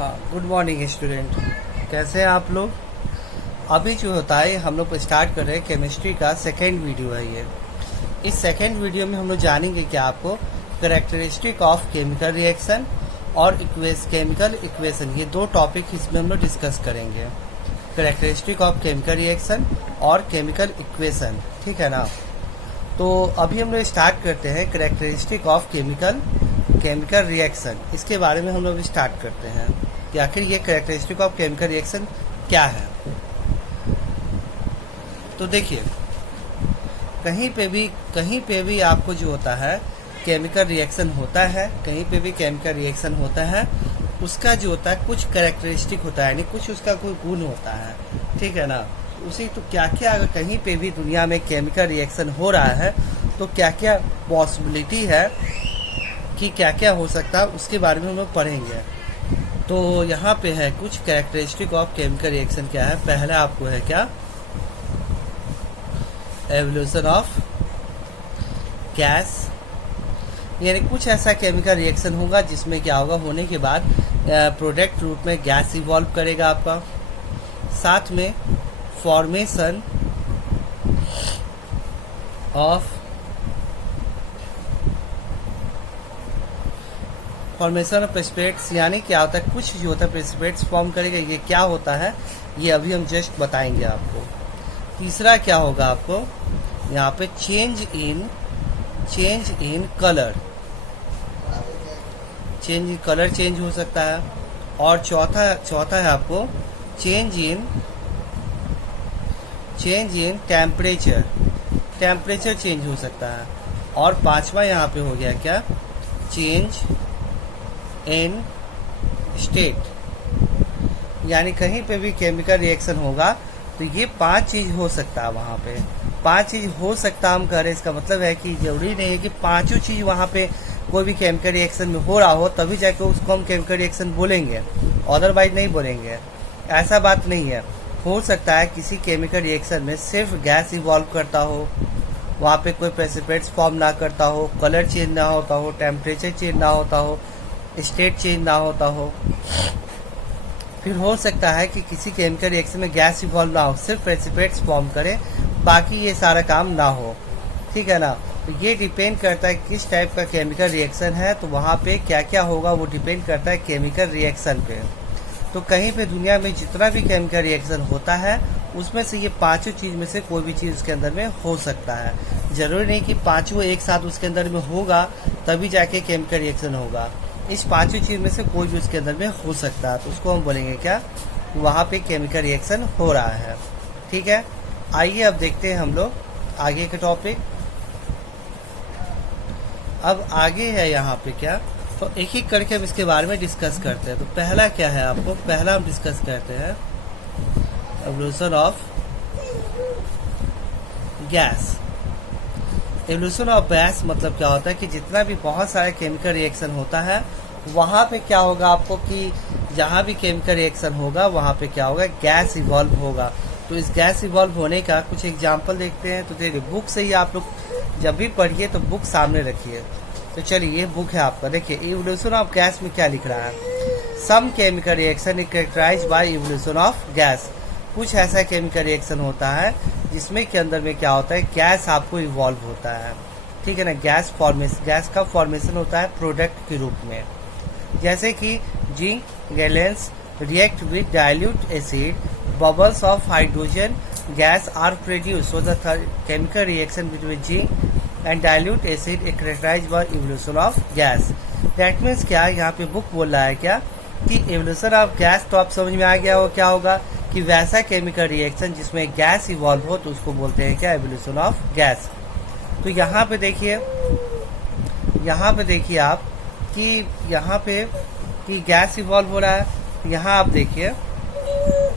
हाँ, good morning student. कैसे हैं आप लोग? अभी जो होता है हम लोग स्टार्ट कर रहे हैं केमिस्ट्री का सेकेंड वीडियो है ये। इस सेकेंड वीडियो में हम लोग जानेंगे कि आपको करेक्टरिस्टिक ऑफ केमिकल रिएक्शन और केमिकल इक्वेशन, ये दो टॉपिक इसमें हम लोग डिस्कस करेंगे। करेक्टरिस्टिक ऑफ केमिकल रिएक्शन और केमिकल इक्वेशन, ठीक है ना। तो अभी हम लोग स्टार्ट करते हैं करेक्टरिस्टिक ऑफ केमिकल रिएक्शन। इसके बारे में हम लोग स्टार्ट करते हैं कि आखिर ये करेक्टरिस्टिक ऑफ केमिकल रिएक्शन क्या है। तो देखिए, कहीं पे भी आपको जो होता है केमिकल रिएक्शन होता है, कहीं पे भी केमिकल रिएक्शन होता है, उसका जो होता है कुछ करेक्टरिस्टिक होता है, यानी कुछ उसका कोई गुण होता है, ठीक है ना। उसी तो क्या क्या अगर कहीं पे भी दुनिया में केमिकल रिएक्शन हो रहा है तो क्या क्या पॉसिबिलिटी है कि क्या क्या हो सकता है, उसके बारे में हम लोग पढ़ेंगे। तो यहाँ पे है कुछ कैरेक्टरिस्टिक ऑफ केमिकल रिएक्शन क्या है। पहला आपको है क्या, एवोल्यूशन ऑफ गैस, यानी कुछ ऐसा केमिकल रिएक्शन होगा जिसमें क्या होगा, होने के बाद प्रोडक्ट रूप में गैस इवॉल्व करेगा आपका। साथ में फॉर्मेशन ऑफ प्रेसिपिटेट्स, यानी क्या होता है कुछ जो होता है प्रेसिपिटेट्स फॉर्म करेगा। ये क्या होता है ये अभी हम जस्ट बताएंगे आपको। तीसरा क्या होगा आपको यहाँ पे, चेंज इन कलर, चेंज हो सकता है। और चौथा है आपको चेंज इन टेम्परेचर चेंज हो सकता है। और पांचवा यहाँ पे हो गया क्या, चेंज इन स्टेट, यानी कहीं पे भी केमिकल रिएक्शन होगा तो ये 5 चीज हो सकता है। वहाँ पे 5 चीज हो सकता हम कह रहे, इसका मतलब है कि जरूरी नहीं है कि पांचों चीज वहाँ पे कोई भी केमिकल रिएक्शन में हो रहा हो तभी जाके उसको हम केमिकल रिएक्शन बोलेंगे, अदरवाइज नहीं बोलेंगे। ऐसा बात नहीं है। हो सकता है किसी केमिकल रिएक्शन में सिर्फ गैस इवॉल्व करता हो, वहाँ पे कोई प्रेसिपिटेट्स फॉर्म ना करता हो, कलर चेंज ना होता हो, टेम्परेचर चेंज ना होता हो, स्टेट चेंज ना होता हो। फिर हो सकता है कि किसी केमिकल रिएक्शन में गैस इवॉल्व ना हो, सिर्फ प्रेसिपिटेट्स फॉर्म करे, बाकी ये सारा काम ना हो, ठीक है ना। तो ये डिपेंड करता है किस टाइप का केमिकल रिएक्शन है, तो वहाँ पे क्या क्या होगा वो डिपेंड करता है केमिकल रिएक्शन पे। तो कहीं पे दुनिया में जितना भी केमिकल रिएक्शन होता है उसमें से ये पांचों चीज में से कोई भी चीज उसके अंदर में हो सकता है। जरूरी नहीं कि पांचों एक साथ उसके अंदर में होगा तभी जाके केमिकल रिएक्शन होगा। इस पांचों चीज में से कोई भी उसके अंदर में हो सकता है, तो उसको हम बोलेंगे क्या, वहाँ पे केमिकल रिएक्शन हो रहा है, ठीक है। आइए अब देखते हैं हम लोग आगे के टॉपिक। अब आगे है यहाँ पे क्या, तो एक एक करके हम इसके बारे में डिस्कस करते हैं। तो पहला क्या है आपको, पहला हम डिस्कस करते हैं evolution of gas. Evolution of gas मतलब क्या होता है कि जितना भी बहुत सारे केमिकल रिएक्शन होता है वहाँ पे क्या होगा आपको, कि जहाँ भी केमिकल रिएक्शन होगा वहाँ पे क्या होगा, गैस इवॉल्व होगा। तो इस गैस इवॉल्व होने का कुछ एग्जाम्पल देखते हैं। तो देखिए, बुक से ही आप लोग जब भी पढ़िए तो बुक सामने रखिए। तो चलिए, ये बुक है आपका। देखिए, इवोल्यूशन ऑफ गैस में क्या लिख रहा है, some chemical reaction is characterised by evolution of gas. कुछ ऐसा केमिकल रिएक्शन होता है जिसमें के अंदर में क्या होता है, गैस आपको इवॉल्व होता है, ठीक है ना। गैस का फॉर्मेशन होता है प्रोडक्ट के रूप में, जैसे कि zinc granules react with dilute acid, bubbles of hydrogen gas are produce. So the chemical reaction between zinc and dilute acid is characterised by evolution of gas. That means क्या, यहाँ पे बुक बोल रहा है क्या, कि इवोल्यूशन ऑफ गैस तो आप समझ में आ गया हो क्या होगा, कि वैसा केमिकल रिएक्शन जिसमें गैस इवॉल्व हो तो उसको बोलते हैं क्या, इवोल्यूशन ऑफ गैस। तो यहाँ पे देखिए आप कि यहाँ पे कि गैस इवॉल्व हो रहा है। यहाँ आप देखिए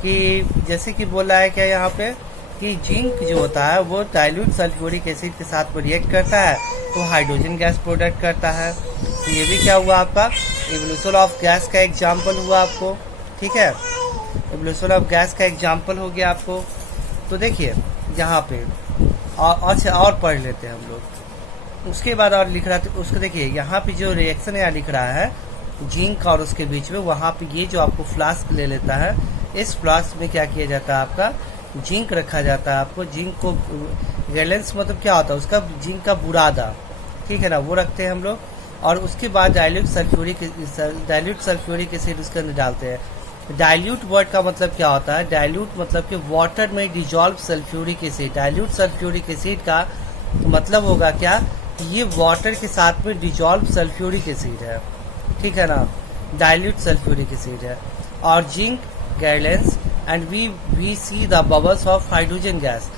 कि जैसे कि बोल रहा है क्या यहाँ पे, कि जिंक जो होता है वो डाइल्यूट सल्फ्यूरिक एसिड के साथ रिएक्ट करता है तो हाइड्रोजन गैस प्रोडक्ट करता है। तो ये भी क्या हुआ आपका, इवोल्यूशन ऑफ गैस का एग्जाम्पल हुआ आपको, ठीक है। इवोल्यूशन ऑफ गैस का एग्जाम्पल हो गया आपको। तो देखिए यहाँ पे और पढ़ लेते हैं हम लोग। उसके बाद और लिख रहा था उसको, देखिए यहाँ पे जो रिएक्शन यहाँ लिख रहा है जिंक और उसके बीच में, वहाँ पे ये जो आपको फ्लास्क ले लेता है, इस फ्लास्क में क्या किया जाता है, आपका जिंक रखा जाता है। आपको जिंक को गैलेंस मतलब क्या होता है, उसका जिंक का बुरादा, ठीक है ना, वो रखते हैं हम लोग। और उसके बाद डाइल्यूट सल्फ्यूरिक एसिड उसके अंदर डालते हैं। डाइल्यूट वर्ड का मतलब क्या होता है, डाइल्यूट मतलब कि वाटर में dissolve sulphuric acid. Dilute sulphuric acid का मतलब होगा क्या, ये वाटर के साथ में डिजॉल्व सल्फ्यूरिक एसिड है, ठीक है ना, डाइल्यूट सल्फ्यूरिक एसिड है। और zinc granules and we see the bubbles of hydrogen gas,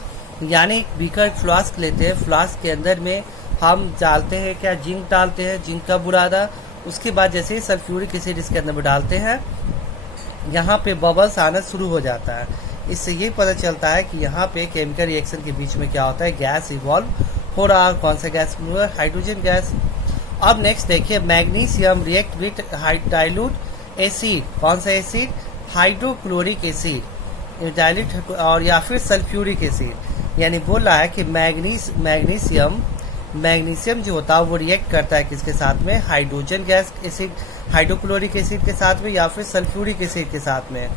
यानी बीकर फ्लास्क लेते हैं, फ्लास्क के अंदर में हम डालते हैं क्या, जिंक डालते हैं, जिंक का बुरादा। उसके बाद जैसे ही सल्फ्यूरिक एसिड इसके अंदर में डालते हैं, यहाँ पे बबल्स आना शुरू हो जाता है। इससे ये पता चलता है कि यहाँ पे केमिकल रिएक्शन के बीच में क्या होता है, गैस इवॉल्व हो रहा है। कौन सा गैस, हाइड्रोजन गैस। अब नेक्स्ट देखिए, magnesium react with dilute acid. कौन सा एसिड, हाइड्रोक्लोरिक एसिड, डाइल्यूट और या फिर सल्फ्यूरिक एसिड। यानी बोल रहा है कि मैग्नीशियम जो होता है वो रिएक्ट करता है किसके साथ में, hydrogen gas acid, hydrochloric acid के साथ में या फिर सल्फ्यूरिक एसिड के साथ में,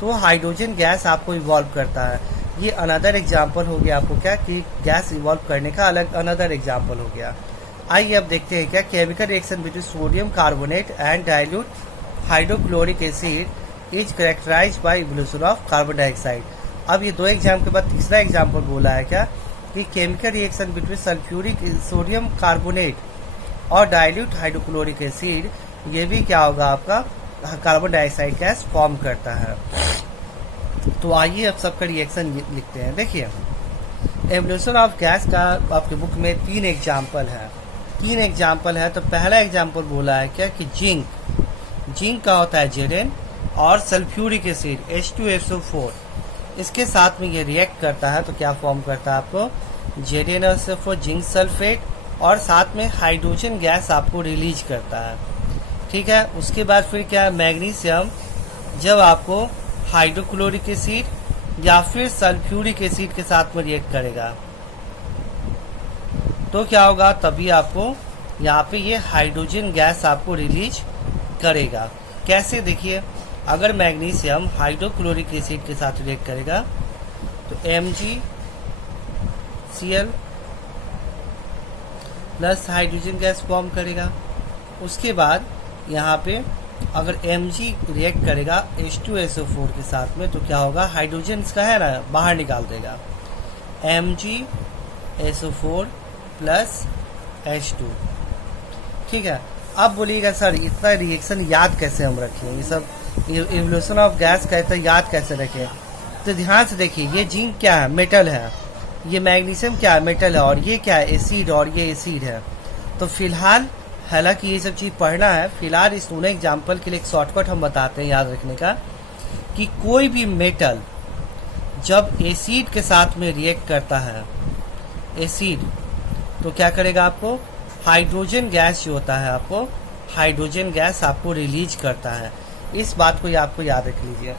तो हाइड्रोजन गैस आपको इवॉल्व करता है। ये अनदर एग्जाम्पल हो गया आपको क्या, कि गैस इवॉल्व करने का अलग अनदर एग्जाम्पल हो गया। आइए अब देखते हैं क्या, chemical reaction between sodium carbonate and dilute hydrochloric acid is characterised by evolution of carbon dioxide. अब ये दो एग्जाम के बाद तीसरा एग्जाम्पल बोला है क्या, कि chemical reaction between sulphuric sodium carbonate और डाइल्यूट हाइड्रोक्लोरिक एसिड, ये भी क्या होगा, आपका कार्बन डाइऑक्साइड गैस फॉर्म करता है। तो आइए अब सबका रिएक्शन लिखते हैं। देखिए, एवोल्यूशन ऑफ गैस का आपके बुक में तीन एग्जाम्पल है। तो पहला एग्जाम्पल बोला है क्या, कि जिंक का होता है Zn और सल्फ्यूरिक एसिड H2SO4, इसके साथ में ये रिएक्ट करता है तो क्या फॉर्म करता है, आपको ZnSO4 जिंक सल्फेट, और साथ में हाइड्रोजन गैस आपको रिलीज करता है, ठीक है। उसके बाद फिर क्या है, मैग्नीशियम जब आपको हाइड्रोक्लोरिक एसिड या फिर सल्फ्यूरिक एसिड के साथ में रिएक्ट करेगा तो क्या होगा, तभी आपको यहाँ पे ये हाइड्रोजन गैस आपको रिलीज करेगा। कैसे, देखिए, अगर मैग्नीशियम हाइड्रोक्लोरिक एसिड के साथ रिएक्ट करेगा तो MgCl plus hydrogen gas form करेगा। उसके बाद यहाँ पे अगर Mg रिएक्ट करेगा H2SO4 के साथ में तो क्या होगा, हाइड्रोजन इसका है ना, बाहर निकाल देगा, MgSO4 प्लस H2, ठीक है। अब बोलिएगा सर इतना रिएक्शन याद कैसे हम रखें, ये सब इवोल्यूशन ऑफ गैस कहते हैं, याद कैसे रखें। तो ध्यान से देखिए, ये जिंक क्या है, मेटल है, ये मैग्नीशियम क्या है, मेटल है, और ये क्या है, एसिड, और ये एसिड है। तो फिलहाल हालांकि ये सब चीज़ पढ़ना है, फिलहाल इस दोनों एग्जाम्पल के लिए एक शॉर्टकट हम बताते हैं याद रखने का, कि कोई भी मेटल जब एसिड के साथ में रिएक्ट करता है, एसिड, तो क्या करेगा, आपको हाइड्रोजन गैस जो होता है, आपको हाइड्रोजन गैस आपको रिलीज करता है। इस बात को आपको याद रख लीजिए।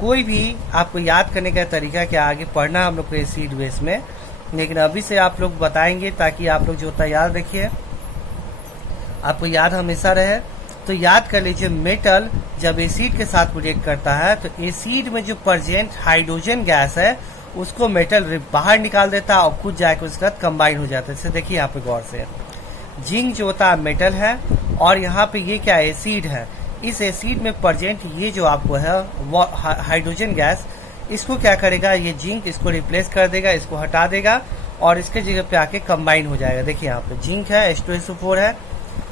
कोई भी आपको याद करने का तरीका क्या, आगे पढ़ना हम लोग को एसिड बेस में, लेकिन अभी से आप लोग बताएंगे ताकि आप लोग जो होता है याद रखिए, आपको याद हमेशा रहे। तो याद कर लीजिए, मेटल जब एसिड के साथ रिएक्ट करता है तो एसिड में जो प्रेजेंट हाइड्रोजन गैस है उसको मेटल बाहर निकाल देता है और खुद जाकर उसके साथ कंबाइन हो जाता है। जैसे देखिए यहाँ पे गौर से, जिंक जो होता है मेटल है और यहाँ पे ये क्या एसिड है, इस एसिड में प्रेजेंट ये जो आपको है वो हाइड्रोजन गैस, इसको क्या करेगा, ये जिंक इसको रिप्लेस कर देगा, इसको हटा देगा और इसके जगह पे आके कंबाइन हो जाएगा। देखिए यहाँ पे जिंक है, H2SO4 है,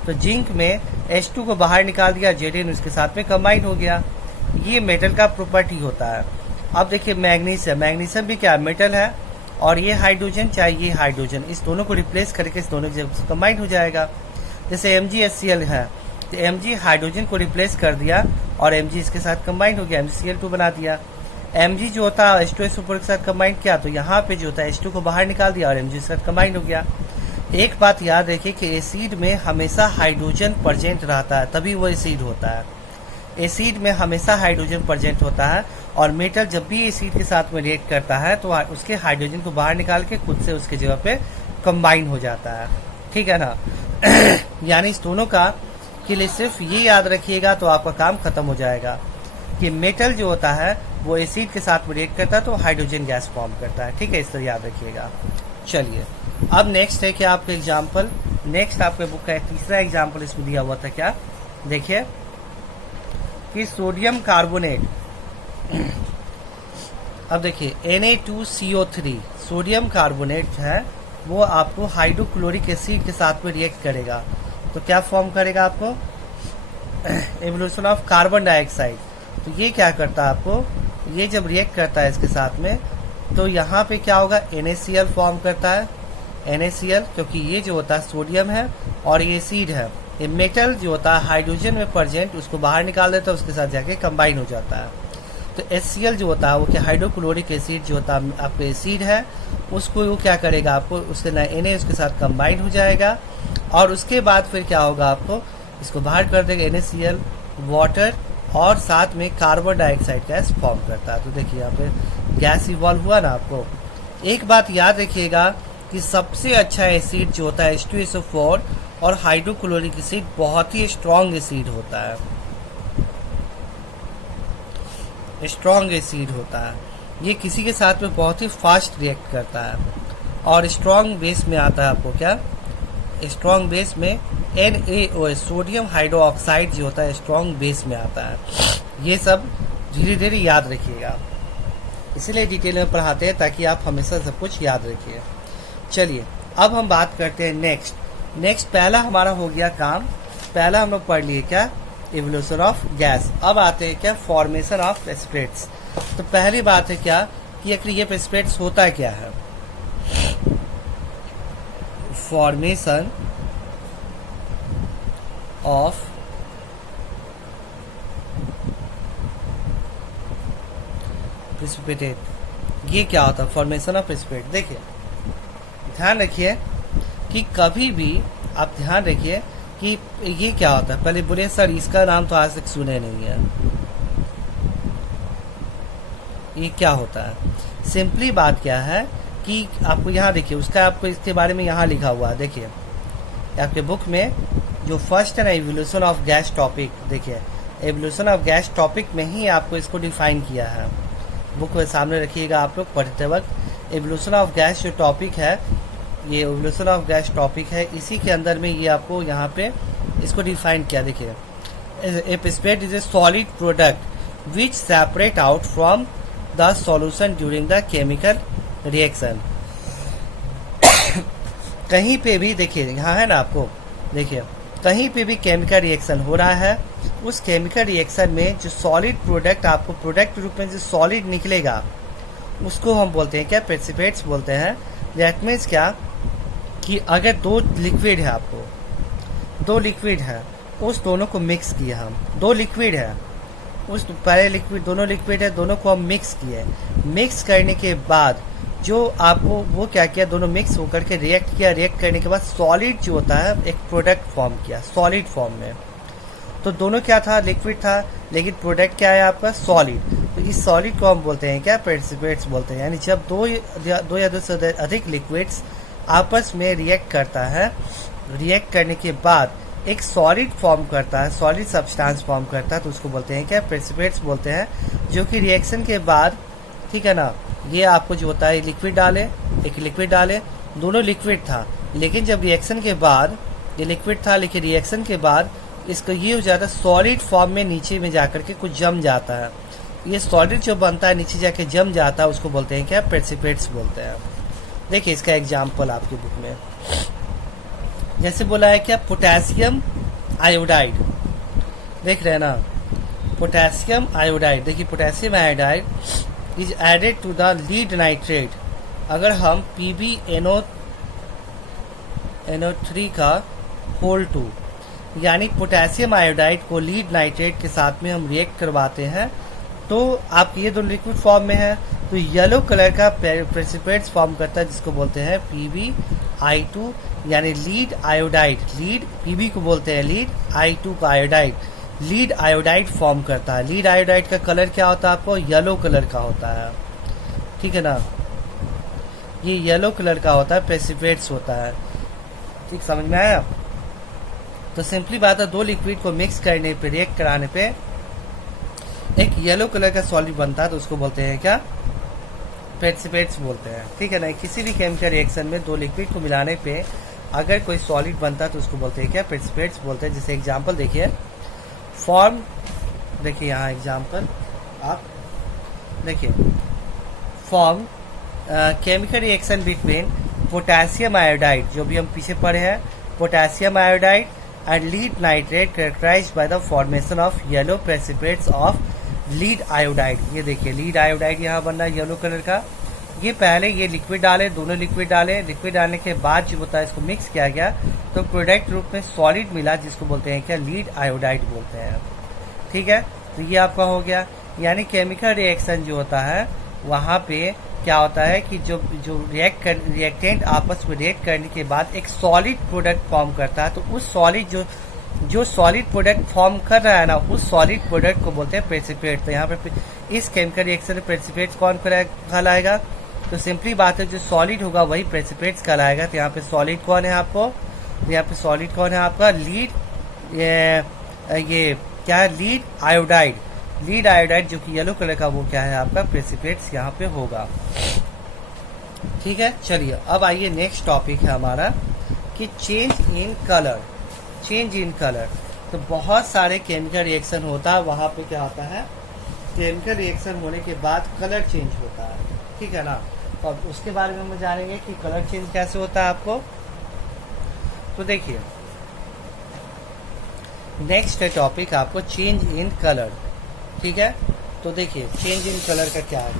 तो जिंक में H2 को बाहर निकाल दिया, Zn उसके साथ में कंबाइन हो गया। ये मेटल का प्रॉपर्टी होता है। अब देखिए मैग्नीशियम भी क्या मेटल है और ये हाइड्रोजन, चाहे ये हाइड्रोजन, इस दोनों को रिप्लेस करके इस दोनों से कंबाइन हो जाएगा। जैसे MgHCl है तो Mg हाइड्रोजन को रिप्लेस कर दिया और Mg इसके साथ कंबाइन हो गया, MgCl2 बना दिया। Mg जो होता है H2SO4 के साथ कंबाइन किया तो यहाँ पे जो होता है H2 को बाहर निकाल दिया और Mg इसके साथ कंबाइन हो गया। एक बात याद रखिए कि एसिड में हमेशा हाइड्रोजन प्रेजेंट रहता है, तभी वो एसिड होता है। एसिड में हमेशा हाइड्रोजन प्रेजेंट होता है और मेटल जब भी एसिड के साथ में रिएक्ट करता है तो उसके हाइड्रोजन को बाहर निकाल के खुद से उसके जगह पे कंबाइन हो जाता है, ठीक है ना। यानी इस दोनों का के लिए सिर्फ ये याद रखिएगा तो आपका काम खत्म हो जाएगा कि मेटल जो होता है वो एसिड के साथ में रिएक्ट करता है तो हाइड्रोजन गैस फॉर्म करता है। ठीक है, इस तरह याद रखिएगा। चलिए अब नेक्स्ट है कि आपका एग्जाम्पल, नेक्स्ट आपके बुक का तीसरा एग्जाम्पल इसमें दिया हुआ था क्या, देखिए कि सोडियम कार्बोनेट, अब देखिए Na2CO3 सोडियम कार्बोनेट है वो आपको हाइड्रोक्लोरिक एसिड के साथ में रिएक्ट करेगा तो क्या फॉर्म करेगा आपको, एवोल्यूशन ऑफ कार्बन डाइऑक्साइड। तो ये क्या करता है आपको, ये जब रिएक्ट करता है इसके साथ में तो यहाँ पे क्या होगा, NaCl फॉर्म करता है, NaCl, क्योंकि ये जो होता है सोडियम है और ये एसिड है, ये मेटल जो होता है हाइड्रोजन में प्रेजेंट उसको बाहर निकाल देता है, उसके साथ जाके कंबाइन हो जाता है। तो HCl जो होता है वो क्या हाइड्रोक्लोरिक एसिड जो होता है आपका एसिड है उसको वो क्या करेगा आपको, उसके Na उसके साथ कंबाइन हो जाएगा और उसके बाद फिर क्या होगा, आपको इसको बाहर कर देगा NaCl, वाटर और साथ में कार्बन डाइऑक्साइड गैस फॉर्म करता है। तो देखिए यहाँ पे गैस इवॉल्व हुआ ना। आपको एक बात याद रखिएगा कि सबसे अच्छा एसिड जो होता है H2SO4 और हाइड्रोक्लोरिक एसिड बहुत ही स्ट्रॉन्ग एसिड होता है, स्ट्रॉन्ग एसिड होता है, ये किसी के साथ में बहुत ही फास्ट रिएक्ट करता है और स्ट्रॉन्ग बेस में आता है आपको क्या, स्ट्रॉन्ग बेस में NaOH सोडियम हाइड्रोक्साइड जो होता है स्ट्रॉन्ग बेस में आता है। ये सब धीरे धीरे याद रखिएगा, इसलिए डिटेल में पढ़ाते हैं ताकि आप हमेशा सब कुछ याद रखिए। चलिए अब हम बात करते हैं नेक्स्ट पहला हमारा हो गया काम, पहला हम लोग पढ़ लिए क्या, इवोल्यूशन ऑफ गैस। अब आते हैं क्या, फॉर्मेशन ऑफ प्रेसिपिटेट्स। तो पहली बात है क्या कि आखिर ये प्रेसिपिटेट्स होता क्या है, फॉर्मेशन ऑफ प्रेसिपिटेट, ये क्या होता है फॉर्मेशन ऑफ प्रेसिपिटेट। देखिए ध्यान रखिए कि कभी भी आप ध्यान रखिए कि ये क्या होता है, पहले बोले सर इसका नाम तो आज तक सुने नहीं है, ये क्या होता है। सिंपली बात क्या है कि आपको यहाँ देखिए उसका आपको इसके बारे में यहाँ लिखा हुआ है, देखिए आपके बुक में जो फर्स्ट है ना इवोल्यूशन ऑफ गैस टॉपिक, देखिए एवोल्यूशन ऑफ गैस टॉपिक में ही आपको इसको डिफाइन किया है, बुक के सामने रखिएगा आप लोग पढ़ते वक्त। एवोल्यूशन ऑफ गैस जो टॉपिक है, ये एवोल्यूशन ऑफ गैस टॉपिक है, इसी के अंदर में ये आपको यहाँ पे इसको डिफाइन किया। देखिए a precipitate is a solid product which separate out from the solution during the chemical reaction. कहीं पे भी देखिए यहाँ है ना, आपको देखिए कहीं पे भी केमिकल रिएक्शन हो रहा है, उस केमिकल रिएक्शन में जो सॉलिड प्रोडक्ट आपको प्रोडक्ट रूप में जो सॉलिड निकलेगा उसको हम बोलते हैं क्या, प्रेसिपिटेट्स बोलते हैं। दैट मीन्स क्या कि अगर दो लिक्विड है, आपको दो लिक्विड है, उस दोनों को मिक्स किया हम, दो लिक्विड है, उस पहले लिक्विड दोनों लिक्विड है, दोनों को हम मिक्स किए, मिक्स करने के बाद जो आपको वो क्या किया, दोनों मिक्स होकर के रिएक्ट किया, रिएक्ट करने के बाद सॉलिड जो होता है एक प्रोडक्ट फॉर्म किया सॉलिड फॉर्म में। तो दोनों क्या था, लिक्विड था, लेकिन प्रोडक्ट क्या है आपका, सॉलिड। तो इस सॉलिड को हम बोलते हैं क्या, प्रेसिपिटेट्स बोलते हैं। यानी जब दो या दो से अधिक लिक्विड्स आपस में रिएक्ट करता है, रिएक्ट करने के बाद एक सॉलिड फॉर्म करता है, सॉलिड सब्सटेंस फॉर्म करता है, तो उसको बोलते हैं क्या, प्रेसिपिटेट्स बोलते हैं। जो कि रिएक्शन के बाद, ठीक है ना, ये आपको जो होता है लिक्विड डाले, एक लिक्विड डाले, दोनों लिक्विड था, लेकिन जब रिएक्शन के बाद ये लिक्विड था, लेकिन रिएक्शन के बाद इसको ये हो जाता है सॉलिड फॉर्म में, नीचे में जाकर के कुछ जम जाता है। ये सॉलिड जो बनता है नीचे जाके जम जाता है, उसको बोलते हैं क्या, प्रेसिपिटेट्स बोलते हैं। देखिए इसका एग्जाम्पल आपकी बुक में जैसे बोला है क्या, पोटेशियम आयोडाइड, देख रहे हैं ना, पोटेशियम आयोडाइड। देखिए potassium iodide is added to the lead nitrate. अगर हम PbNO3 का होल 2 यानी पोटेशियम आयोडाइड को लीड नाइट्रेट के साथ में हम रिएक्ट करवाते हैं, तो आप ये दोनों लिक्विड फॉर्म में है, तो येलो कलर का प्रेसिपिटेट्स फॉर्म करता है, जिसको बोलते हैं PbI2 यानी लीड आयोडाइड। लीड Pb को बोलते हैं लीड, I2 का आयोडाइड, लीड आयोडाइड फॉर्म करता है। लीड आयोडाइड का कलर क्या होता है आपको, येलो कलर का होता है, ठीक है ना, ये येलो कलर का होता है, प्रेसिपिटेट्स होता है। ठीक समझ में आया। तो सिंपली बात है, दो लिक्विड को मिक्स करने पे, रिएक्ट कराने पे एक येलो कलर का सॉलिड बनता है, तो उसको बोलते हैं क्या, प्रेसिपिटेट्स बोलते हैं। ठीक है ना, किसी भी केमिकल रिएक्शन में दो लिक्विड को मिलाने पे अगर कोई सॉलिड बनता है तो उसको बोलते हैं क्या, प्रेसिपिटेट्स बोलते हैं। जैसे एग्जांपल देखिए, फॉर्म, देखिए यहाँ एग्जांपल आप देखिए, form chemical reaction between potassium iodide, जो भी हम पीछे पढ़े हैं, potassium iodide and lead nitrate characterised by the formation of yellow precipitates of lead iodide. ये देखिए लीड आयोडाइड यहाँ बन रहा है येलो कलर का। ये पहले ये लिक्विड डाले, दोनों लिक्विड डाले, लिक्विड डालने के बाद जो होता है इसको मिक्स किया गया तो प्रोडक्ट रूप में सॉलिड मिला, जिसको बोलते हैं क्या, लीड आयोडाइड बोलते हैं। ठीक है, तो ये आपका हो गया। यानी केमिकल रिएक्शन जो होता है वहाँ पे क्या होता है कि जो रिएक्टेंट आपस में रिएक्ट करने के बाद एक सॉलिड प्रोडक्ट फॉर्म करता है, तो उस सॉलिड जो सॉलिड प्रोडक्ट फॉर्म कर रहा है ना, उस सॉलिड प्रोडक्ट को बोलते हैं प्रेसिपिटेट। तो यहाँ पे इस केमिकल रिएक्शन में प्रेसिपिटेट्स कौन कहलाएगा, तो सिंपली बात है, जो सॉलिड होगा वही प्रेसिपिटेट्स कहलाएगा। तो यहाँ पे सॉलिड कौन है आपको, तो यहाँ पे सॉलिड कौन है आपका, लीड, ये क्या है, लीड आयोडाइड। लीड आयोडाइड जो कि येलो कलर का, वो क्या है आपका, प्रेसिपिटेट्स यहाँ पे होगा। ठीक है, चलिए अब आइए नेक्स्ट टॉपिक है हमारा कि change in colour. Change in colour, तो बहुत सारे केमिकल रिएक्शन होता है, वहां पे क्या होता है, केमिकल रिएक्शन होने के बाद कलर चेंज होता है। ठीक है ना, और उसके बारे में हम जानेंगे कि कलर चेंज कैसे होता है आपको। तो देखिए नेक्स्ट टॉपिक आपको चेंज इन कलर। ठीक है, तो देखिए चेंज इन कलर का क्या है,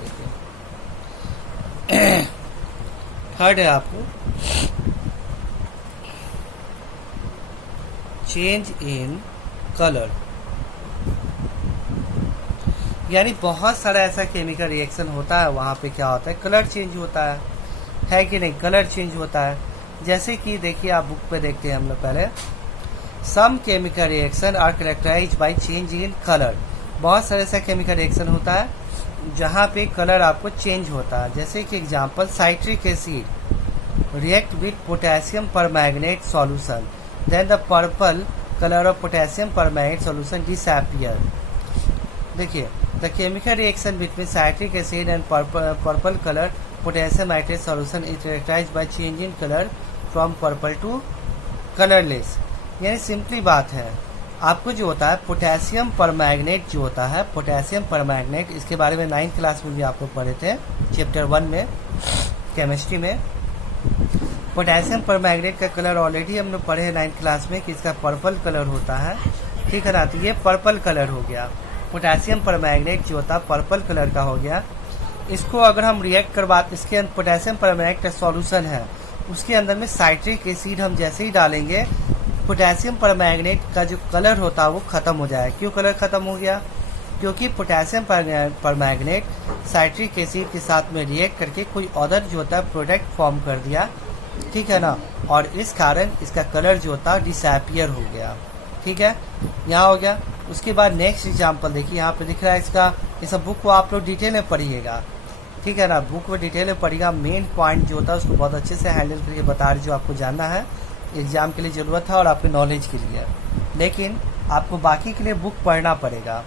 देखिए थर्ड है आपको चेंज इन कलर। यानी बहुत सारा ऐसा केमिकल रिएक्शन होता है, वहां पे क्या होता है, कलर चेंज होता है कि नहीं, कलर चेंज होता है। जैसे कि देखिए आप बुक पे देखते हैं हम लोग पहले, some chemical reaction are characterised by change in colour. बहुत सारे ऐसा केमिकल रिएक्शन होता है जहाँ पे कलर आपको चेंज होता है। जैसे कि example, citric acid react with potassium permanganate solution, then the purple colour of potassium permanganate solution disappear. देखिए, the chemical reaction between citric acid and purple colour potassium nitrate solution is characterised by change in colour from purple to colourless. यानी simply बात है, आपको जो होता है potassium permanganate जो होता है, पोटेशियम परमैंगनेट, इसके बारे में 9th क्लास में भी आप लोग पढ़े थे, चैप्टर 1 में केमिस्ट्री में। पोटेशियम परमैंगनेट का कलर ऑलरेडी हम लोग पढ़े हैं 9th क्लास में कि इसका पर्पल कलर होता है। ठीक है ना, तो ये पर्पल कलर हो गया, पोटेशियम परमैंगनेट जो होता है पर्पल कलर का हो गया। इसको अगर हम रिएक्ट करवाते, इसके अंदर पोटेशियम परमैंगनेट का सॉल्यूशन है, उसके अंदर में साइट्रिक एसिड हम जैसे ही डालेंगे, पोटेशियम परमैंगनेट का जो कलर होता है वो खत्म हो जाए। क्यों कलर खत्म हो गया, क्योंकि पोटेशियम परमैंगनेट साइट्रिक एसिड के साथ में रिएक्ट करके कोई अदर जो होता है प्रोडक्ट फॉर्म कर दिया। ठीक है ना, और इस कारण इसका कलर जो होता है डिसअपीयर हो गया। ठीक है, यहाँ हो गया। उसके बाद नेक्स्ट एग्जांपल देखिए, यहाँ पे दिख रहा है इसका, ये सब बुक को आप लोग डिटेल में पढ़िएगा। ठीक है ना, बुक में डिटेल में पढ़िएगा, मेन पॉइंट जो होता है उसको बहुत अच्छे से हैंडल करके बता रहे, जो आपको जानना है एग्जाम के लिए ज़रूरत है और आपके नॉलेज के लिए, लेकिन आपको बाकी के लिए बुक पढ़ना पड़ेगा।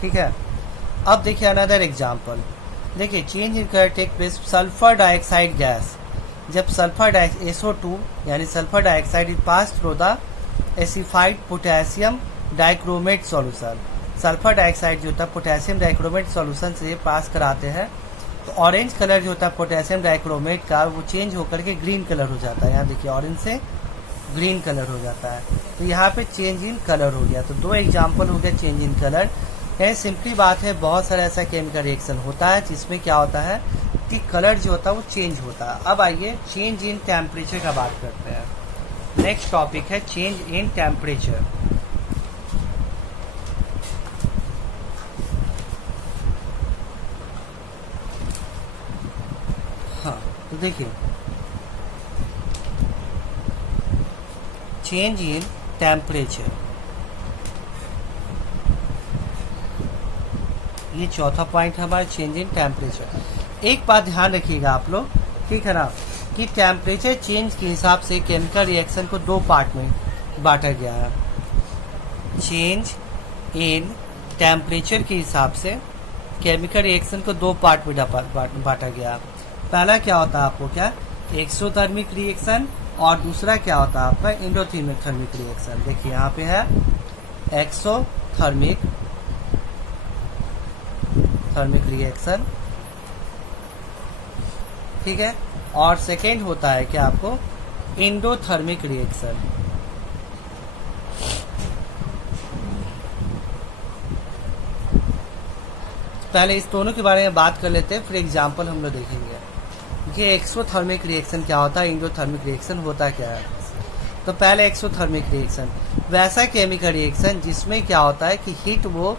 ठीक है, अब देखिए अनदर एग्जांपल, देखिए change in colour take place sulphur dioxide gas. जब सल्फर SO2 यानी sulphur dioxide is pass through the acidified potassium dichromate solution. Sulphur dioxide जो होता है पोटेशियम डाइक्रोमेट सॉल्यूशन से पास कराते हैं, तो ऑरेंज कलर जो होता है पोटेशियम डाइक्रोमेट का, वो चेंज होकर के ग्रीन कलर हो जाता है। यहाँ देखिए ऑरेंज से ग्रीन कलर हो जाता है, तो यहाँ पे चेंज इन कलर हो गया। तो दो एग्जांपल हो गया चेंज इन कलर। यह सिंपली बात है, बहुत सारा ऐसा केमिकल रिएक्शन होता है जिसमें क्या होता है कि कलर जो होता है वो चेंज होता है। अब आइए चेंज इन टेम्परेचर का बात करते हैं। नेक्स्ट टॉपिक है चेंज इन टेम्परेचर। हाँ, तो देखिए चेंज इन टेम्परेचर, ये चौथा पॉइंट हमारा चेंज इन टेम्परेचर। एक बात ध्यान रखिएगा आप लोग, ठीक है ना, कि टेम्परेचर चेंज के हिसाब से केमिकल रिएक्शन को दो पार्ट में बांटा गया है। चेंज इन टेम्परेचर के हिसाब से केमिकल रिएक्शन को दो पार्ट में बांटा गया। पहला क्या होता है आपको क्या, एक्सोथर्मिक रिएक्शन, और दूसरा क्या होता है आपका एंडोथर्मिक रिएक्शन। देखिए यहाँ पे है एक्सोथर्मिक रिएक्शन, ठीक है, और सेकेंड होता है क्या आपको एंडोथर्मिक रिएक्शन। पहले इस दोनों के बारे में बात कर लेते हैं, फिर एग्जांपल हम लोग देखेंगे कि एक्सोथर्मिक रिएक्शन क्या होता है, एंडोथर्मिक रिएक्शन होता क्या है। तो पहले एक्सोथर्मिक रिएक्शन वैसा केमिकल रिएक्शन जिसमें क्या होता है कि हीट वो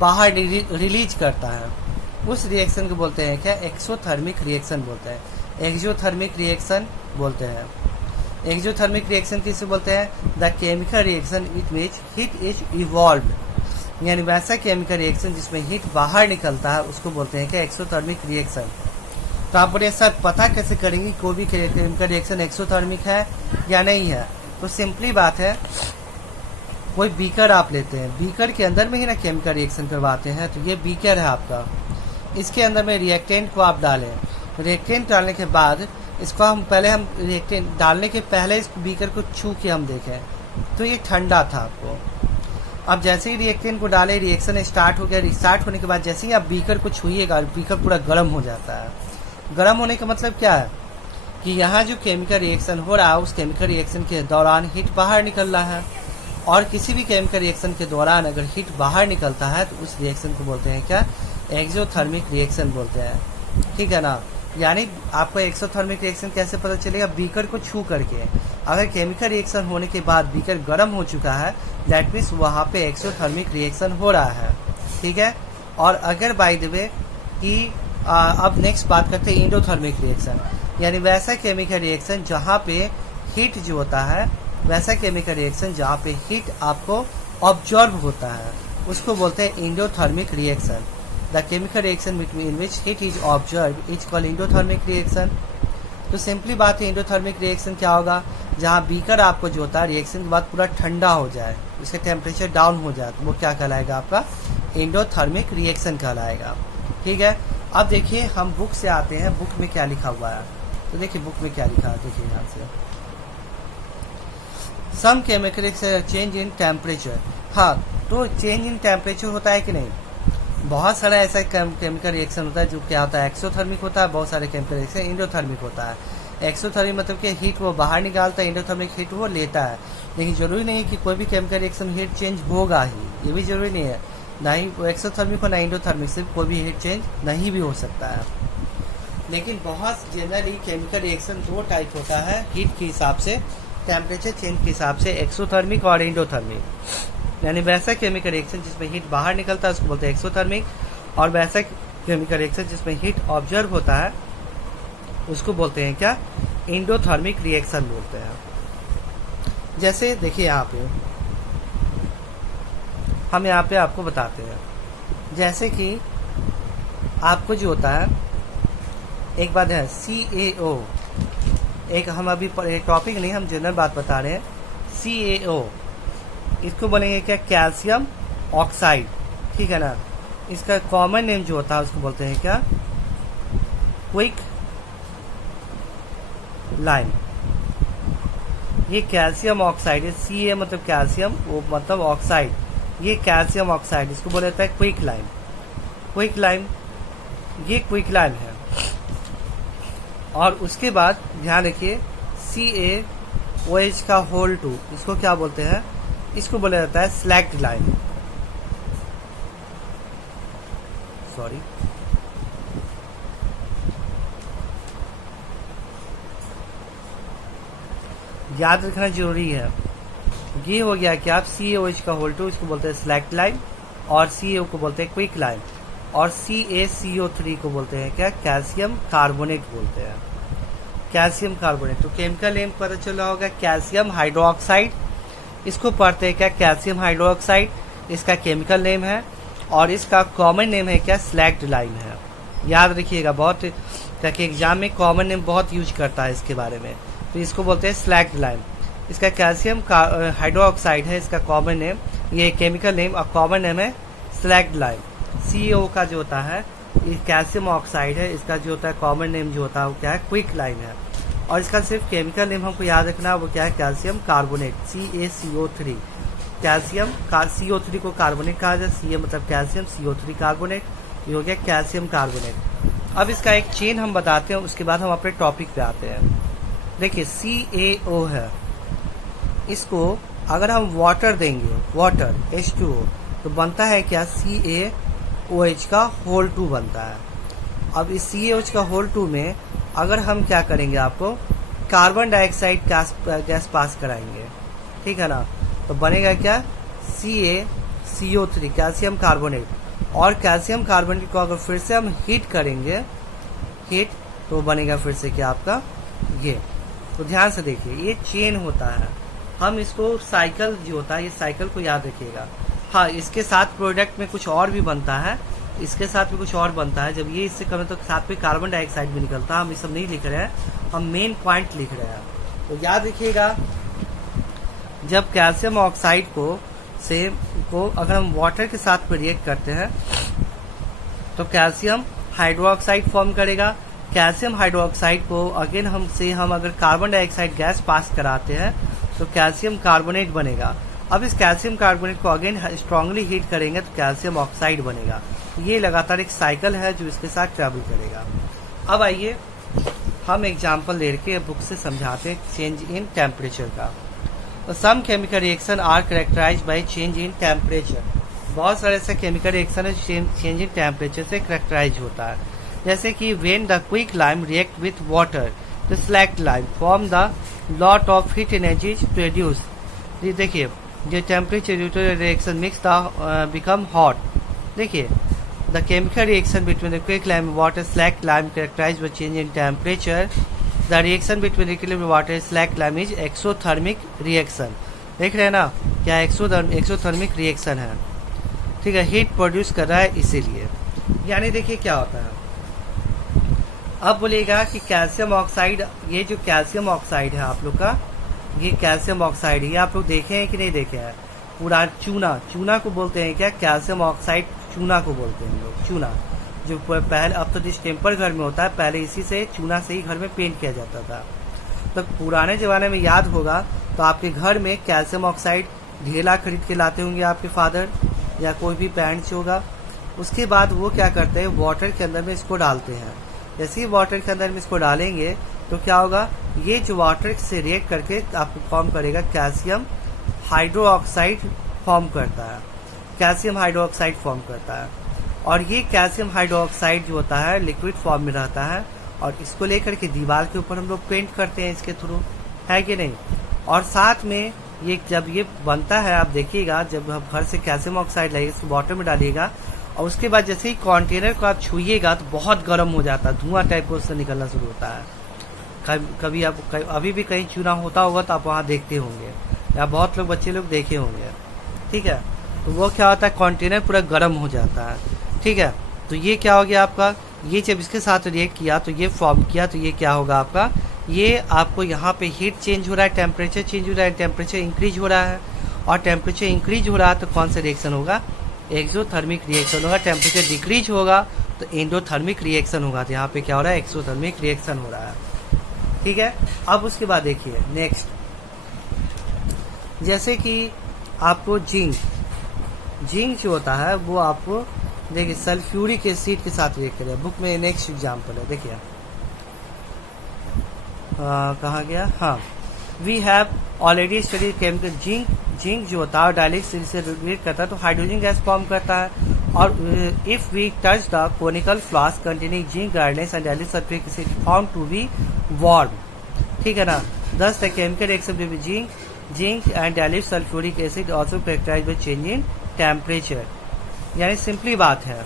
बाहर रिलीज करता है, उस रिएक्शन को बोलते हैं क्या, एक्सोथर्मिक रिएक्शन बोलते हैं। एक्सोथर्मिक रिएक्शन बोलते हैं। एक्सोथर्मिक रिएक्शन किसे बोलते हैं, the chemical reaction which which heat is evolved, यानी वैसा केमिकल रिएक्शन जिसमें हीट बाहर निकलता है उसको बोलते हैं क्या, एक्सोथर्मिक रिएक्शन। तो आप बोले सर पता कैसे करेंगे कोई भी केमिकल रिएक्शन एक्सोथर्मिक है या नहीं है। तो सिंपली बात है, कोई बीकर आप लेते हैं, बीकर के अंदर में ही ना केमिकल रिएक्शन करवाते हैं। तो ये बीकर है आपका, इसके अंदर में रिएक्टेंट को आप डालें। रिएक्टेंट डालने के बाद इसको हम रिएक्टेंट डालने के पहले इस बीकर को छू के हम देखें तो ये ठंडा था आपको। अब जैसे ही रिएक्टेंट को डाले, रिएक्शन स्टार्ट हो गया। स्टार्ट होने के बाद जैसे ही आप बीकर को छुइएगा, बीकर पूरा गर्म हो जाता है। गर्म होने का मतलब क्या है कि यहाँ जो केमिकल रिएक्शन हो रहा है उस केमिकल रिएक्शन के दौरान हीट बाहर निकल रहा है, और किसी भी केमिकल रिएक्शन के दौरान अगर हीट बाहर निकलता है तो उस रिएक्शन को बोलते हैं क्या, एक्सोथर्मिक रिएक्शन बोलते हैं, ठीक है ना। यानी आपको एक्सोथर्मिक रिएक्शन कैसे पता चलेगा, बीकर को छू करके। अगर केमिकल रिएक्शन होने के बाद बीकर गर्म हो चुका है, दैट मीन्स वहाँ पे एक्सोथर्मिक रिएक्शन हो रहा है, ठीक है। और अगर बाय द वे कि अब नेक्स्ट बात करते हैं एंडोथर्मिक रिएक्शन, यानी वैसा केमिकल रिएक्शन जहाँ पे हीट जो होता है, वैसा केमिकल रिएक्शन जहाँ पे हीट आपको ऑब्जर्व होता है उसको बोलते हैं endothermic reaction. The chemical reaction between which heat is observe is called endothermic reaction. तो सिंपली बात है, एंडोथर्मिक रिएक्शन क्या होगा, जहाँ बीकर आपको जो होता है रिएक्शन के बाद पूरा ठंडा हो जाए, उसका टेम्परेचर डाउन हो जाए, तो वो क्या कहलाएगा, आपका एंडोथर्मिक रिएक्शन कहलाएगा, ठीक है। अब देखिए हम बुक से आते हैं, बुक में क्या लिखा हुआ है। तो देखिए बुक में क्या लिखा है, देखिए यहाँ से, some chemical change in temperature. हाँ, तो चेंज इन टेम्परेचर होता है कि नहीं, बहुत सारा ऐसा केमिकल रिएक्शन होता है जो क्या होता है, एक्सोथर्मिक होता है, बहुत सारे केमिकल रिएक्शन एंडोथर्मिक होता है। एक्सोथर्मिक मतलब कि हीट वो बाहर निकालता है, एंडोथर्मिक हीट वो लेता है। लेकिन जरूरी नहीं कि कोई भी केमिकल रिएक्शन हीट चेंज होगा ही, ये भी जरूरी नहीं है, ना ही वो एक्सोथर्मिक हो ना एंडोथर्मिक, सिर्फ कोई भी हीट चेंज नहीं भी हो सकता है। लेकिन बहुत जनरली केमिकल रिएक्शन दो टाइप होता है हीट के हिसाब से, टेम्परेचर चेंज के हिसाब से, एक्सोथर्मिक और एंडोथर्मिक। यानी वैसा केमिकल रिएक्शन जिसमें हीट बाहर निकलता है उसको बोलते हैं एक्सोथर्मिक, और वैसा केमिकल रिएक्शन जिसमें हीट ऑब्जर्व होता है उसको बोलते हैं क्या, एंडोथर्मिक रिएक्शन बोलते हैं। जैसे देखिए यहाँ पे हम यहाँ पे आपको बताते हैं, जैसे कि आपको जो होता है, एक बात है CaO, एक हम अभी टॉपिक नहीं, हम जनरल बात बता रहे हैं। CaO इसको बोलेंगे क्या, कैल्शियम ऑक्साइड, ठीक है ना। इसका कॉमन नेम जो होता है उसको बोलते हैं क्या, क्विक लाइम। ये कैल्शियम ऑक्साइड है, Ca मतलब कैल्शियम, वो मतलब ऑक्साइड, ये कैल्शियम ऑक्साइड, इसको बोला जाता है क्विक लाइम। क्विक लाइम, ये क्विक लाइम है। और उसके बाद ध्यान रखिए CaOH का होल 2, इसको क्या बोलते हैं, इसको बोला जाता है स्लैक्ड लाइम। सॉरी, याद रखना जरूरी है। ये हो गया कि आप CaOH का होल 2, इसको बोलते हैं स्लैक्ड लाइम, और CaO को बोलते हैं क्विक लाइम, और CaCO3 को बोलते हैं क्या, कैल्शियम कार्बोनेट बोलते हैं, कैल्शियम कार्बोनेट। तो केमिकल नेम पता चला होगा, कैल्शियम हाइड्रोक्साइड, इसको पढ़ते हैं क्या, कैल्शियम हाइड्रोक्साइड, इसका केमिकल नेम है, और इसका कॉमन नेम है क्या, स्लैक्ड लाइम है। याद रखिएगा, बहुत ताकि एग्जाम में कॉमन नेम बहुत यूज करता है इसके बारे में। तो इसको बोलते हैं स्लैग्ड लाइम। इसका कैल्शियम हाइड्रोक्साइड है इसका कॉमन नेम, ये केमिकल नेम और कॉमन नेम है स्लैग्ड लाइम। CaO का जो होता है ये कैल्शियम ऑक्साइड है, इसका जो होता है कॉमन नेम जो होता है वो क्या है, क्विक लाइम है। और इसका सिर्फ केमिकल नेम हमको याद रखना है, वो क्या है, calcium carbonate, CaCO3। Calcium CO3 को कार्बोनेट कहा जाए, Ca मतलब कैल्शियम, CO3 कार्बोनेट, ये हो गया कैल्शियम कार्बोनेट। अब इसका एक चेन हम बताते हैं, उसके बाद हम अपने टॉपिक पे आते हैं। देखिए CaO है, इसको अगर हम वाटर देंगे, वाटर H2O, तो बनता है क्या, CaOH का होल 2 बनता है। अब इस CaOH का होल 2 में अगर हम क्या करेंगे, आपको कार्बन डाइऑक्साइड गैस पास कराएंगे, ठीक है ना, तो बनेगा क्या, CaCO3 कैल्शियम कार्बोनेट। और कैल्शियम कार्बोनेट को अगर फिर से हम हीट करेंगे, हीट, तो बनेगा फिर से क्या आपका ये। तो ध्यान से देखिए, ये चेन होता है, हम इसको साइकिल जो होता है, ये साइकिल को याद रखिएगा। हाँ, इसके साथ प्रोडक्ट में कुछ और भी बनता है, इसके साथ भी कुछ और बनता है। जब ये इससे कम है तो साथ में कार्बन डाइऑक्साइड भी निकलता है। हम ये सब नहीं लिख रहे हैं, हम मेन पॉइंट लिख रहे हैं। तो याद रखिएगा, जब कैल्शियम ऑक्साइड को अगर हम वाटर के साथ में रिएक्ट करते हैं तो कैल्शियम हाइड्रोक्साइड फॉर्म करेगा। कैल्शियम हाइड्रोक्साइड को अगेन हम अगर कार्बन डाइऑक्साइड गैस पास कराते हैं तो कैल्शियम कार्बोनेट बनेगा। अब इस कैल्शियम कार्बोनेट को अगेन स्ट्रांगली हीट करेंगे तो कैल्शियम ऑक्साइड बनेगा। ये लगातार एक साइकिल है जो इसके साथ ट्रेवल करेगा। अब आइए हम एग्जाम्पल लेके बुक से समझाते हैं चेंज इन टेम्परेचर का। तो some chemical reaction are characterised by change in temperature. बहुत सारे ऐसे केमिकल रिएक्शन है चेंज इन टेम्परेचर से कैरेक्टराइज होता है। जैसे कि when the quick lime react with water the slaked lime form the lot of heat energy produce. ये देखिए, जो temperature reaction mix the become hot. देखिए, the chemical reaction between the quick lime water slaked lime characterised by change in temperature. The reaction between equilibrium water slaked lime is exothermic reaction. देख रहे हैं ना, क्या exothermic reaction है, ठीक है, heat produce कर रहा है इसीलिए। यानी देखिए क्या होता है, अब बोलेगा कि कैल्शियम ऑक्साइड, ये जो कैल्शियम ऑक्साइड है आप लोग का, ये कैल्शियम ऑक्साइड, ये आप लोग देखे हैं कि नहीं देखे हैं। पूरा चूना को बोलते हैं क्या, कैल्शियम ऑक्साइड चूना को बोलते हैं लोग, चूना। जो पहले, अब तो डिस्टेम्पर घर में होता है, पहले इसी से चूना से ही घर में पेंट किया जाता था। तो पुराने जमाने में याद होगा तो आपके घर में कैल्शियम ऑक्साइड ढेला खरीद के लाते होंगे आपके फादर, या कोई भी पेरेंट्स होगा। उसके बाद वो क्या करते हैं, वाटर के अंदर में इसको डालते हैं। जैसे ही वाटर के अंदर में इसको डालेंगे तो क्या होगा, ये जो वाटर से रिएक्ट करके आपको फॉर्म करेगा कैल्शियम हाइड्रोक्साइड फॉर्म करता है, कैल्शियम हाइड्रोक्साइड फॉर्म करता है। और ये कैल्शियम हाइड्रोक्साइड जो होता है लिक्विड फॉर्म में रहता है, और इसको लेकर के दीवार के ऊपर हम लोग पेंट करते हैं इसके थ्रू, है कि नहीं। और साथ में ये जब ये बनता है, आप देखिएगा, जब आप घर से कैल्शियम ऑक्साइड लाइए, इसको वाटर में डालिएगा, और उसके बाद जैसे ही कंटेनर को आप छुइएगा तो बहुत गर्म हो जाता है, धुआं टाइप को उससे निकलना शुरू होता है। कभी आप अभी भी कहीं चूना होता होगा तो आप वहाँ देखते होंगे, या बहुत लोग बच्चे लोग देखे होंगे, ठीक है। तो वो क्या होता है, कंटेनर पूरा गर्म हो जाता है, ठीक है। तो ये क्या हो गया आपका, ये जब इसके साथ रिएक्ट किया तो ये फॉर्म किया, तो ये क्या होगा आपका, ये आपको यहाँ पे हीट चेंज हो रहा है, टेम्परेचर चेंज हो रहा है, टेम्परेचर इंक्रीज हो रहा है। और टेम्परेचर इंक्रीज हो रहा है तो कौन सा रिएक्शन होगा, एक्सोथर्मिक रिएक्शन होगा। टेम्परेचर डिक्रीज होगा तो एंडोथर्मिक रिएक्शन होगा। तो यहाँ पे क्या हो रहा है, एक्सोथर्मिक रिएक्शन हो रहा है, ठीक है। अब उसके बाद देखिए नेक्स्ट, जैसे कि आपको जिंक जो होता है वो आपको देखिए सल्फ्यूरिक एसिड के साथ रिएक्ट करेगा। बुक में नेक्स्ट एग्जाम्पल है, देखिए कहाँ गया, हाँ, we have already study chemical zinc जो होता है डायलिसिस से रिएक्ट करता है तो हाइड्रोजन गैस फॉर्म करता है। और if we touch the conical flask containing zinc granules and dialysis sulphuric acid found to be warm, ठीक है ना। Thus the chemical reaction with zinc and dialysis sulphuric acid also characterised by change in temperature. यानी simply बात है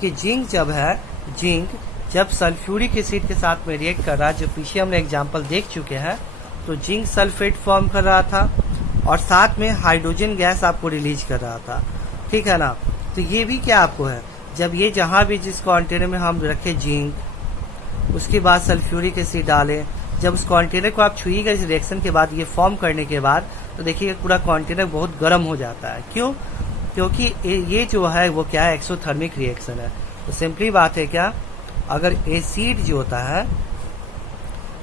कि zinc जब sulphuric acid के साथ में रिएक्ट कर रहा है, जो पीछे हमने एग्जांपल देख चुके हैं, तो जिंक सल्फेट फॉर्म कर रहा था और साथ में हाइड्रोजन गैस आपको रिलीज कर रहा था, ठीक है ना। तो ये भी क्या आपको है, जब ये जहां भी जिस कंटेनर में हम रखे जिंक, उसके बाद सल्फ्यूरिक एसिड डालें। जब उस कंटेनर को आप छुइएगा इस रिएक्शन के बाद, ये फॉर्म करने के बाद, तो देखिएगा पूरा कंटेनर बहुत गर्म हो जाता है। क्यों? क्योंकि ये जो है वो क्या है, एक्सोथर्मिक रिएक्शन है। तो सिंपली बात है क्या, अगर एसिड जो होता है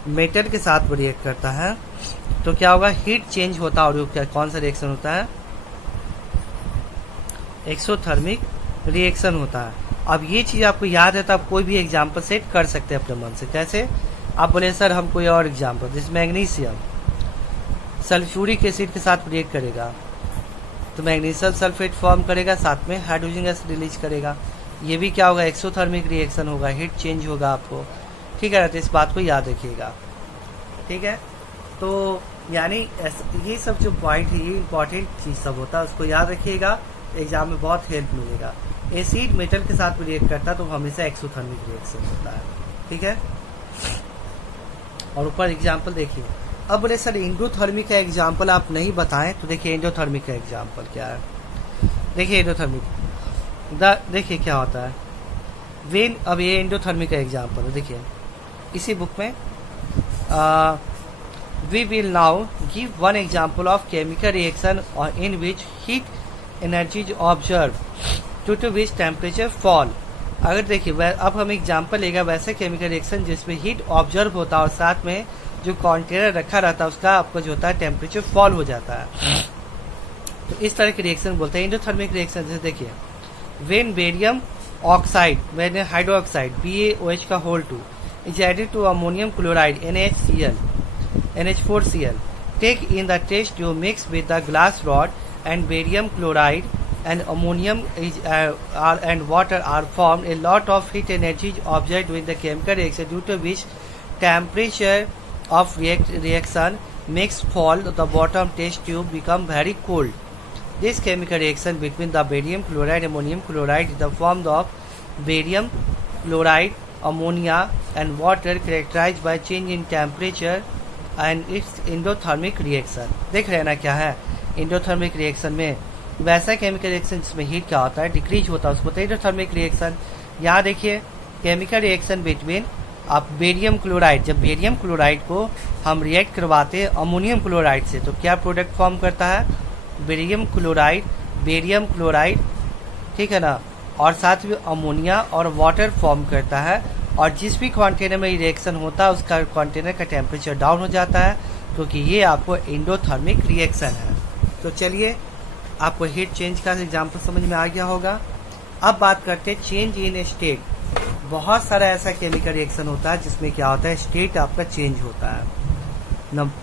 मेटल के साथ रिएक्ट करता है तो क्या होगा, हीट चेंज होता है। और क्या कौन सा रिएक्शन होता है, एक्सोथर्मिक रिएक्शन होता है। अब ये चीज आपको याद है तो आप कोई भी एग्जांपल सेट कर सकते हैं अपने मन से। कैसे? आप बोले सर हम कोई और एग्जांपल, जैसे मैग्नीशियम सल्फ्यूरिक एसिड के साथ रिएक्ट करेगा तो मैग्नीशियम सल्फेट फॉर्म करेगा, साथ में हाइड्रोजन गैस रिलीज करेगा। ये भी क्या होगा, एक्सोथर्मिक रिएक्शन होगा, हीट चेंज होगा आपको। ठीक है, तो इस बात को याद रखिएगा। ठीक है, तो यानी ये सब जो पॉइंट है, ये इंपॉर्टेंट चीज सब होता है, उसको याद रखिएगा, एग्जाम में बहुत हेल्प मिलेगा। एसिड मेटल के साथ रिएक्ट करता है तो हमेशा एक्सोथर्मिक रिएक्शन होता है। ठीक है, और ऊपर एग्जाम्पल देखिए। अब बोले सर एंडोथर्मिक का एग्जाम्पल आप नहीं बताएं, तो देखिए एंडोथर्मिक का एग्जाम्पल क्या है। देखिए एंडोथर्मिक देखिए क्या होता है वेन। अब ये एंडोथर्मिक का एग्जाम्पल है, देखिए इसी बुक में we will now give one example of chemical reaction in which heat energy is observed due to which temperature fall। अगर देखिए अब हम एग्जाम्पल लेगा वैसे केमिकल रिएक्शन जिसमें हीट ऑब्जर्व होता है और साथ में जो कंटेनर रखा रहता है उसका आपको जो होता है टेम्परेचर फॉल हो जाता है। तो इस तरह के रिएक्शन बोलते हैं एंडोथर्मिक रिएक्शन। जैसे देखिए when barium oxide, when hydroxide BaOH का whole 2 is added to ammonium chloride NH4Cl, take in the test tube mix with the glass rod and barium chloride and ammonium and water are formed. A lot of heat energy is observed with the chemical reaction due to which temperature of reaction makes fall. The bottom test tube become very cold. This chemical reaction between the barium chloride and ammonium chloride is the form of barium chloride, ammonia and water characterized by change in temperature and its endothermic reaction। देख रहे हैं ना क्या है endothermic reaction में, वैसा chemical reaction जिसमें heat क्या होता है, डिक्रीज होता है, उसको एंडोथर्मिक रिएक्शन। यहाँ देखिए केमिकल रिएक्शन बिटवीन आप बेरियम क्लोराइड, जब बेरियम क्लोराइड को हम रिएक्ट करवाते हैं अमोनियम क्लोराइड से तो क्या प्रोडक्ट फॉर्म करता है, बेरियम क्लोराइड, ठीक है ना, और साथ में अमोनिया और वाटर फॉर्म करता है। और जिस भी कंटेनर में रिएक्शन होता है उसका कंटेनर का टेम्परेचर डाउन हो जाता है, क्योंकि ये आपको एंडोथर्मिक रिएक्शन है। तो चलिए आपको हीट चेंज का एग्जांपल समझ में आ गया होगा। अब बात करते हैं चेंज इन स्टेट। बहुत सारा ऐसा केमिकल रिएक्शन होता है जिसमें क्या होता है, स्टेट आपका चेंज होता है।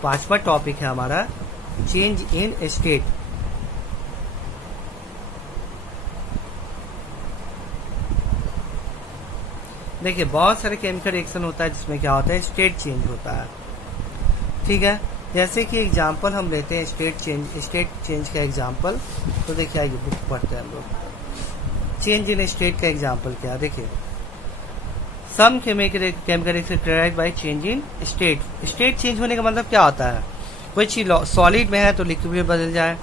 5वां टॉपिक है हमारा चेंज इन स्टेट। देखिए बहुत सारे केमिकल रिएक्शन होता है जिसमें क्या होता है, स्टेट चेंज होता है। ठीक है, जैसे कि एग्जांपल हम लेते हैं स्टेट चेंज का एग्जांपल। तो देखिए आइए बुक पढ़ते हैं हम लोग। चेंज इन स्टेट का एग्जांपल क्या है, देखिए some chemical reaction characterised by change in state. State change होने का मतलब क्या होता है, कोई चीज सॉलिड में है तो लिक्विड में बदल जाए,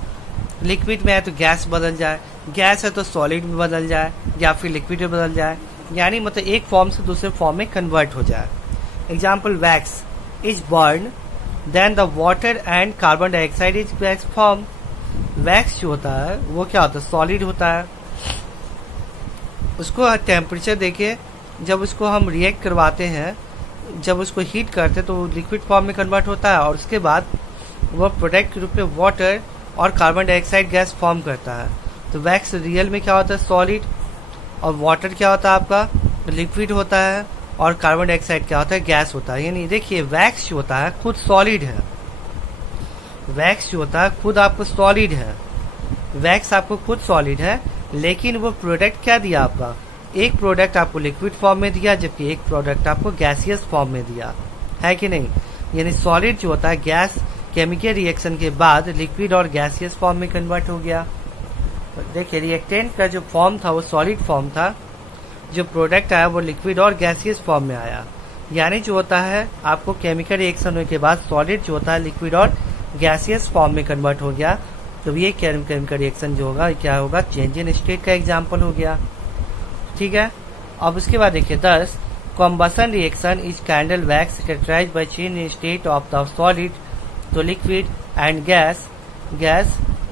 लिक्विड में है तो गैस बदल जाए, गैस है तो सॉलिड में बदल जाए या फिर लिक्विड में बदल जाए, यानी मतलब एक फॉर्म से दूसरे फॉर्म में कन्वर्ट हो जाए। Example wax is burn then the water and carbon dioxide is wax form. Wax जो होता है वो क्या होता है, सॉलिड होता है। उसको टेम्परेचर देखिए, जब उसको हम रिएक्ट करवाते हैं, जब उसको हीट करते हैं तो लिक्विड फॉर्म में कन्वर्ट होता है और उसके बाद वो प्रोडक्ट के रूप में वाटर और कार्बन डाइऑक्साइड गैस फॉर्म करता है। तो वैक्स रियल में क्या होता है, सॉलिड, और वाटर क्या होता है आपका, लिक्विड होता है, और कार्बन डाइऑक्साइड क्या होता है, गैस होता है। यानी देखिए वैक्स जो होता है खुद सॉलिड है, वैक्स जो होता है खुद आपको सॉलिड है, वैक्स आपको खुद सॉलिड है, लेकिन वो प्रोडक्ट क्या दिया आपका, एक प्रोडक्ट आपको लिक्विड फॉर्म में दिया जबकि एक प्रोडक्ट आपको गैसियस फॉर्म में दिया, है कि नहीं। यानी सॉलिड जो होता है गैस केमिकल रिएक्शन के बाद लिक्विड और गैसियस फॉर्म में कन्वर्ट हो गया। देखिए रिएक्टेंट का जो फॉर्म था वो सॉलिड फॉर्म था, जो प्रोडक्ट आया वो लिक्विड और गैसियस फॉर्म में आया। यानी जो होता है आपको केमिकल रिएक्शन होने के बाद सॉलिड जो होता है लिक्विड और गैसियस फॉर्म में कन्वर्ट हो गया। तो ये केमिकल रिएक्शन जो होगा क्या होगा, चेंज इन स्टेट का एग्जाम्पल हो गया। ठीक है, अब उसके बाद देखिए 10 combustion reaction is candle wax characterized by change in state of the solid to liquid and gas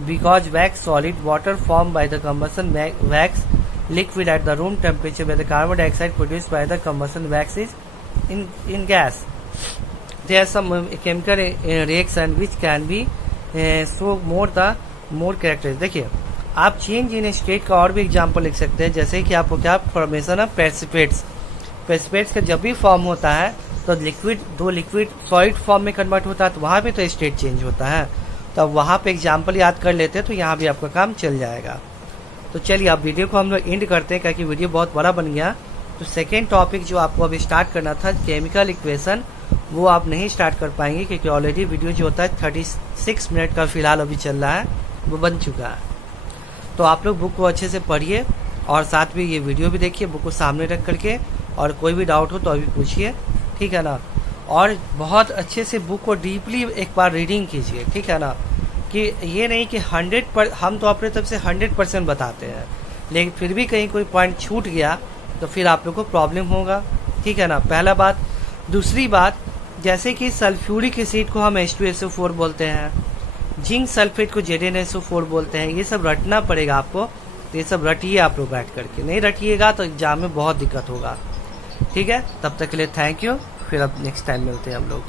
because wax solid, water formed by the combustion wax liquid at the room temperature where the carbon dioxide produced by the combustion wax is in gas. There are some chemical reaction which can be show more characteristics. देखिए आप change in state का और भी example लिख सकते हैं, जैसे कि आपको क्या फॉर्मेशन ऑफ प्रेसिपिटेट्स का जब भी फॉर्म होता है तो लिक्विड सॉलिड फॉर्म में कन्वर्ट होता है, तो वहाँ पे तो स्टेट चेंज होता है। तो अब वहाँ पे एग्जांपल याद कर लेते हैं तो यहाँ भी आपका काम चल जाएगा। तो चलिए अब वीडियो को हम लोग एंड करते हैं क्योंकि वीडियो बहुत बड़ा बन गया। तो सेकेंड टॉपिक जो आपको अभी स्टार्ट करना था केमिकल इक्वेशन, वो आप नहीं स्टार्ट कर पाएंगे क्योंकि ऑलरेडी वीडियो जो होता है 36 मिनट का फिलहाल अभी चल रहा है, वो बन चुका है। तो आप लोग बुक को अच्छे से पढ़िए और साथ में ये वीडियो भी देखिए बुक को सामने रख करके, और कोई भी डाउट हो तो अभी पूछिए, ठीक है ना। और बहुत अच्छे से बुक को डीपली एक बार रीडिंग कीजिए, ठीक है ना, कि ये नहीं कि हम तो अपने तरफ से 100% बताते हैं, लेकिन फिर भी कहीं कोई पॉइंट छूट गया तो फिर आप लोग को प्रॉब्लम होगा, ठीक है ना, पहला बात। दूसरी बात, जैसे कि सल्फ्यूरिक एसिड को हम H2SO4 बोलते हैं, जिंक सल्फेट को ZnSO4 बोलते हैं, ये सब रटना पड़ेगा आपको। तो ये सब रटिए आप लोग बैठ करके, नहीं रटिएगा तो एग्जाम में बहुत दिक्कत होगा, ठीक है। तब तक के लिए थैंक यू, फिर अब नेक्स्ट टाइम मिलते हैं हम लोग।